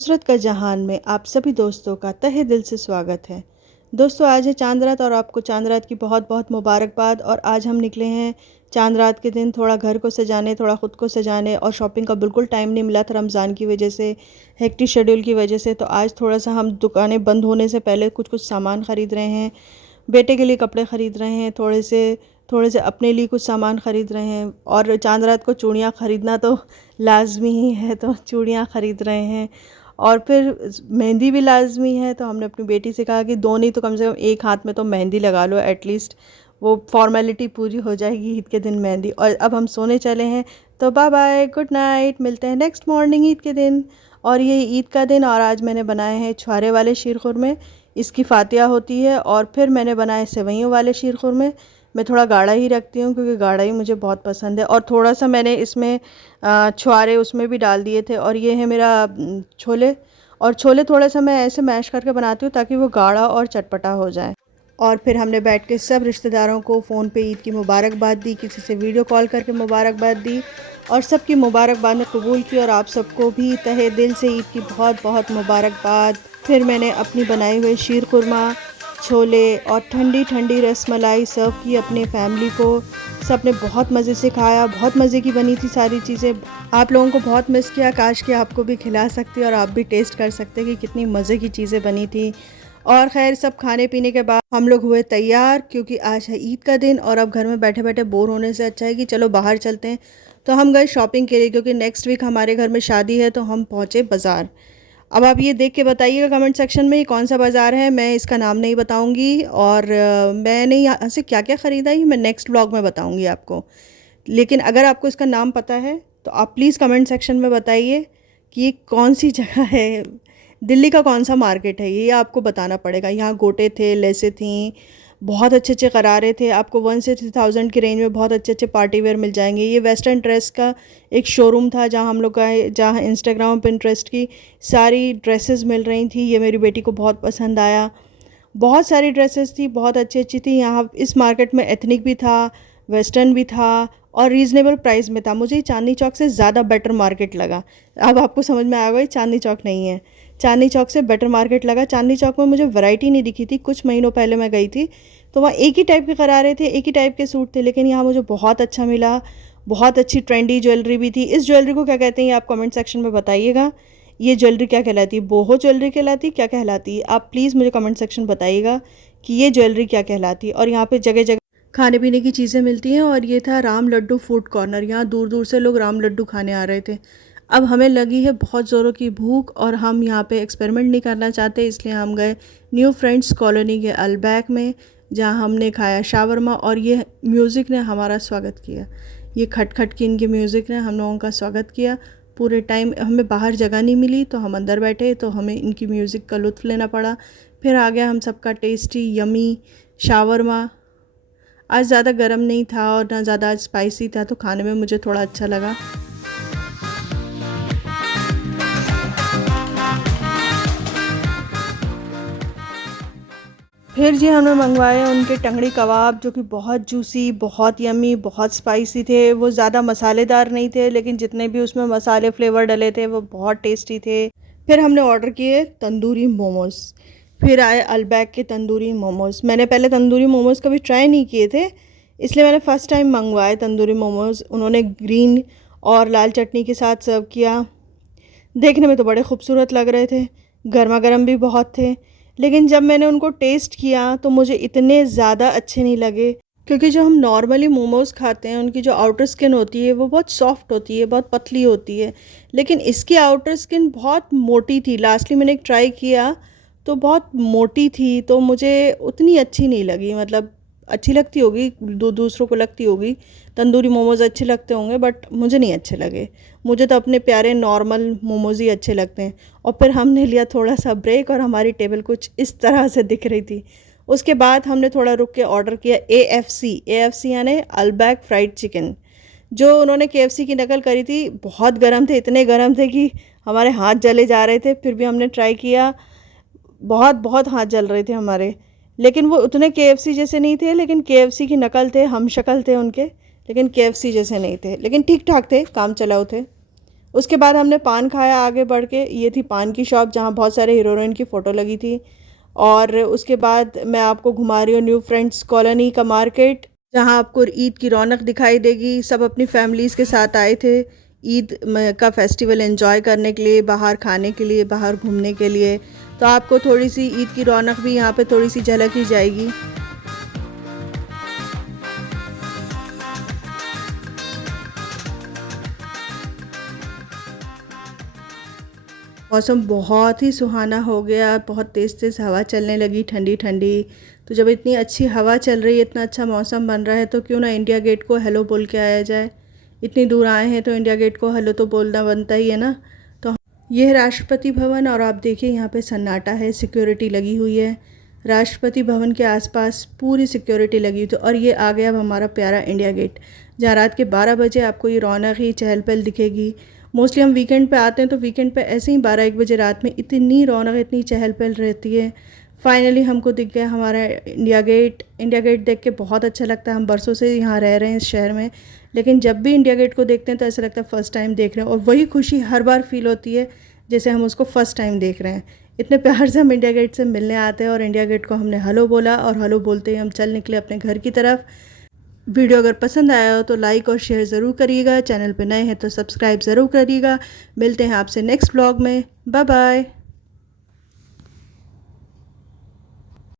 नुसरत का जहान में आप सभी दोस्तों का तहे दिल से स्वागत है। दोस्तों, आज है चांद रात और आपको चांद रात की बहुत बहुत मुबारकबाद। और आज हम निकले हैं चांद रात के दिन थोड़ा घर को सजाने, थोड़ा ख़ुद को सजाने। और शॉपिंग का बिल्कुल टाइम नहीं मिला था रमज़ान की वजह से, हेक्टिक शेड्यूल की वजह से। तो आज थोड़ा सा हम दुकानें बंद होने से पहले कुछ कुछ सामान ख़रीद रहे हैं। बेटे के लिए कपड़े ख़रीद रहे हैं, थोड़े से अपने लिए कुछ सामान ख़रीद रहे हैं। और चांद रात को चूड़ियाँ ख़रीदना तो लाजमी ही है, तो चूड़ियाँ ख़रीद रहे हैं। और फिर मेहंदी भी लाजमी है, तो हमने अपनी बेटी से कहा कि दो नहीं तो कम से कम एक हाथ में तो मेहंदी लगा लो, एटलीस्ट वो फॉर्मेलिटी पूरी हो जाएगी ईद के दिन मेहंदी। और अब हम सोने चले हैं, तो बाय बाय, गुड नाइट, मिलते हैं नेक्स्ट मॉर्निंग ईद के दिन। और ये ईद का दिन, और आज मैंने बनाए हैं छुहारे वाले शीर खुरमे। इसकी फातिया होती है। और फिर मैंने बनाए सेवइयों वाले शीर खुरमे। मैं थोड़ा गाढ़ा ही रखती हूँ क्योंकि गाढ़ा ही मुझे बहुत पसंद है। और थोड़ा सा मैंने इसमें छुहारे उसमें भी डाल दिए थे। और ये है मेरा छोले। और छोले थोड़ा सा मैं ऐसे मैश करके बनाती हूँ ताकि वो गाढ़ा और चटपटा हो जाए। और फिर हमने बैठ के सब रिश्तेदारों को फ़ोन पे ईद की मुबारकबाद दी, किसी से वीडियो कॉल करके मुबारकबाद दी, और सबकी मुबारकबाद ने कबूल की। और आप सबको भी तहे दिल से ईद की बहुत बहुत मुबारकबाद। फिर मैंने अपनी बनाई हुई शीर खुरमा, छोले और ठंडी ठंडी रसमलाई सर्व की अपने फैमिली को। सब ने बहुत मज़े से खाया, बहुत मज़े की बनी थी सारी चीज़ें। आप लोगों को बहुत मिस किया, काश कि आपको भी खिला सकती और आप भी टेस्ट कर सकते कि कितनी मज़े की चीज़ें बनी थी। और ख़ैर, सब खाने पीने के बाद हम लोग हुए तैयार, क्योंकि आज है ईद का दिन। और अब घर में बैठे बैठे बोर होने से अच्छा है कि चलो बाहर चलते हैं। तो हम गए शॉपिंग के लिए, क्योंकि नेक्स्ट वीक हमारे घर में शादी है। तो हम पहुँचे बाज़ार। अब आप ये देख के बताइएगा कमेंट सेक्शन में ये कौन सा बाज़ार है। मैं इसका नाम नहीं बताऊंगी। और मैंने यहाँ से क्या क्या ख़रीदा ये मैं नेक्स्ट व्लॉग में बताऊंगी आपको। लेकिन अगर आपको इसका नाम पता है तो आप प्लीज़ कमेंट सेक्शन में बताइए कि ये कौन सी जगह है, दिल्ली का कौन सा मार्केट है ये आपको बताना पड़ेगा। यहाँ गोटे थे, लेसें थीं, बहुत अच्छे अच्छे करारे थे। आपको 1 से 3000 की रेंज में बहुत अच्छे अच्छे पार्टी वेयर मिल जाएंगे। ये वेस्टर्न ड्रेस का एक शोरूम था जहाँ हम लोग गए, जहाँ इंस्टाग्राम पिंटरेस्ट की सारी ड्रेसेस मिल रही थी। ये मेरी बेटी को बहुत पसंद आया। बहुत सारी ड्रेसेस थी, बहुत अच्छी अच्छी थी। यहाँ इस मार्केट में एथनिक भी था, वेस्टर्न भी था, और रीज़नेबल प्राइस में था। मुझे चांदनी चौक से ज़्यादा बेटर मार्केट लगा। अब आपको समझ में आ गई चांदनी चौक नहीं है, चांदनी चौक से बेटर मार्केट लगा। चांदनी चौक में मुझे वैरायटी नहीं दिखी थी। कुछ महीनों पहले मैं गई थी तो वहाँ एक ही टाइप के करारे थे, एक ही टाइप के सूट थे। लेकिन यहाँ मुझे बहुत अच्छा मिला। बहुत अच्छी ट्रेंडी ज्वेलरी भी थी। इस ज्वेलरी को क्या कहते हैं ये आप कमेंट सेक्शन में बताइएगा। ये ज्वेलरी क्या कहलाती है? बोहो ज्वेलरी कहलाती है, क्या कहलाती है? आप प्लीज़ मुझे कमेंट सेक्शन बताइएगा कि ये ज्वेलरी क्या कहलाती है। और यहाँ पे जगह जगह खाने पीने की चीज़ें मिलती हैं। और ये था राम लड्डू फूड कॉर्नर। यहाँ दूर दूर से लोग राम लड्डू खाने आ रहे थे। अब हमें लगी है बहुत ज़ोरों की भूख, और हम यहाँ पे एक्सपेरिमेंट नहीं करना चाहते, इसलिए हम गए न्यू फ्रेंड्स कॉलोनी के अलबैक में, जहाँ हमने खाया शावरमा। और ये म्यूज़िक ने हमारा स्वागत किया। ये खटखट की इनके म्यूज़िक ने हम लोगों का स्वागत किया। पूरे टाइम हमें बाहर जगह नहीं मिली तो हम अंदर बैठे, तो हमें इनकी म्यूज़िक का लुत्फ़ लेना पड़ा। फिर आ गया हम सबका टेस्टी यमी शावरमा। आज ज़्यादा गर्म नहीं था और ना ज़्यादा आज स्पाइसी था, तो खाने में मुझे थोड़ा अच्छा लगा। फिर जी हमने मंगवाए उनके टंगड़ी कबाब, जो कि बहुत जूसी, बहुत यमी, बहुत स्पाइसी थे। वो ज़्यादा मसालेदार नहीं थे, लेकिन जितने भी उसमें मसाले फ्लेवर डले थे वो बहुत टेस्टी थे। फिर हमने ऑर्डर किए तंदूरी मोमोज़। फिर आए अलबैक के तंदूरी मोमोज़। मैंने पहले तंदूरी मोमोज़ कभी ट्राई नहीं किए थे, इसलिए मैंने फ़र्स्ट टाइम मंगवाए तंदूरी मोमोज़। उन्होंने ग्रीन और लाल चटनी के साथ सर्व किया। देखने में तो बड़े खूबसूरत लग रहे थे, गर्मा गर्म भी बहुत थे। लेकिन जब मैंने उनको टेस्ट किया तो मुझे इतने ज़्यादा अच्छे नहीं लगे, क्योंकि जो हम नॉर्मली मोमोज़ खाते हैं उनकी जो आउटर स्किन होती है वो बहुत सॉफ्ट होती है, बहुत पतली होती है। लेकिन इसकी आउटर स्किन बहुत मोटी थी। लास्टली मैंने एक ट्राई किया तो बहुत मोटी थी, तो मुझे उतनी अच्छी नहीं लगी। मतलब अच्छी लगती होगी, दूसरों को लगती होगी, तंदूरी मोमोज़ अच्छे लगते होंगे, बट मुझे नहीं अच्छे लगे। मुझे तो अपने प्यारे नॉर्मल मोमोज़ ही अच्छे लगते हैं। और फिर हमने लिया थोड़ा सा ब्रेक, और हमारी टेबल कुछ इस तरह से दिख रही थी। उसके बाद हमने थोड़ा रुक के ऑर्डर किया AFC यानी अलबैक फ्राइड चिकन। जो उन्होंने KFC की नकल करी थी, बहुत गर्म थे, इतने गर्म थे कि हमारे हाथ जले जा रहे थे। फिर भी हमने ट्राई किया, बहुत बहुत हाथ जल रहे थे हमारे। लेकिन वो उतने KFC जैसे नहीं थे, लेकिन KFC की नकल थे, हम शक्ल थे उनके, लेकिन KFC जैसे नहीं थे, लेकिन ठीक ठाक थे, काम चलाऊ थे। उसके बाद हमने पान खाया आगे बढ़ के। ये थी पान की शॉप जहाँ बहुत सारे हीरो हीरोइन की फ़ोटो लगी थी। और उसके बाद मैं आपको घुमा रही हूँ न्यू फ्रेंड्स कॉलोनी का मार्केट, जहाँ आपको ईद की रौनक दिखाई देगी। सब अपनी फैमिलीज़ के साथ आए थे का फेस्टिवल एंजॉय करने के लिए, बाहर खाने के लिए, बाहर घूमने के लिए। तो आपको थोड़ी सी ईद की रौनक भी यहाँ पे थोड़ी सी झलक ही जाएगी। मौसम बहुत ही सुहाना हो गया, बहुत तेज़ तेज़ हवा चलने लगी, ठंडी ठंडी। तो जब इतनी अच्छी हवा चल रही है, इतना अच्छा मौसम बन रहा है, तो क्यों ना इंडिया गेट को हेलो बोल के आया जाए। इतनी दूर आए हैं तो इंडिया गेट को हेलो तो बोलना बनता ही है ना। तो ये है राष्ट्रपति भवन, और आप देखिए यहाँ पे सन्नाटा है, सिक्योरिटी लगी हुई है। राष्ट्रपति भवन के आसपास पूरी सिक्योरिटी लगी हुई थी। और ये आ गया अब हमारा प्यारा इंडिया गेट, जहाँ रात के 12 बजे आपको ये रौनक ही चहल पहल दिखेगी। मोस्टली हम वीकेंड पे आते हैं, तो वीकेंड पे ऐसे ही 12-1 बजे रात में इतनी रौनक, इतनी चहल पहल रहती है। फाइनली हमको दिख गया हमारा इंडिया गेट। इंडिया गेट देख के बहुत अच्छा लगता है। हम बरसों से यहाँ रह रहे हैं इस शहर में, लेकिन जब भी इंडिया गेट को देखते हैं तो ऐसा लगता है फ़र्स्ट टाइम देख रहे हैं। और वही खुशी हर बार फील होती है जैसे हम उसको फ़र्स्ट टाइम देख रहे हैं। इतने प्यार से हम इंडिया गेट से मिलने आते हैं, और इंडिया गेट को हमने हेलो बोला, और हेलो बोलते ही हम चल निकले अपने घर की तरफ। वीडियो अगर पसंद आया हो तो लाइक और शेयर ज़रूर करिएगा। चैनल पे नए हैं तो सब्सक्राइब ज़रूर करिएगा। मिलते हैं आपसे नेक्स्ट ब्लॉग में। Bye bye.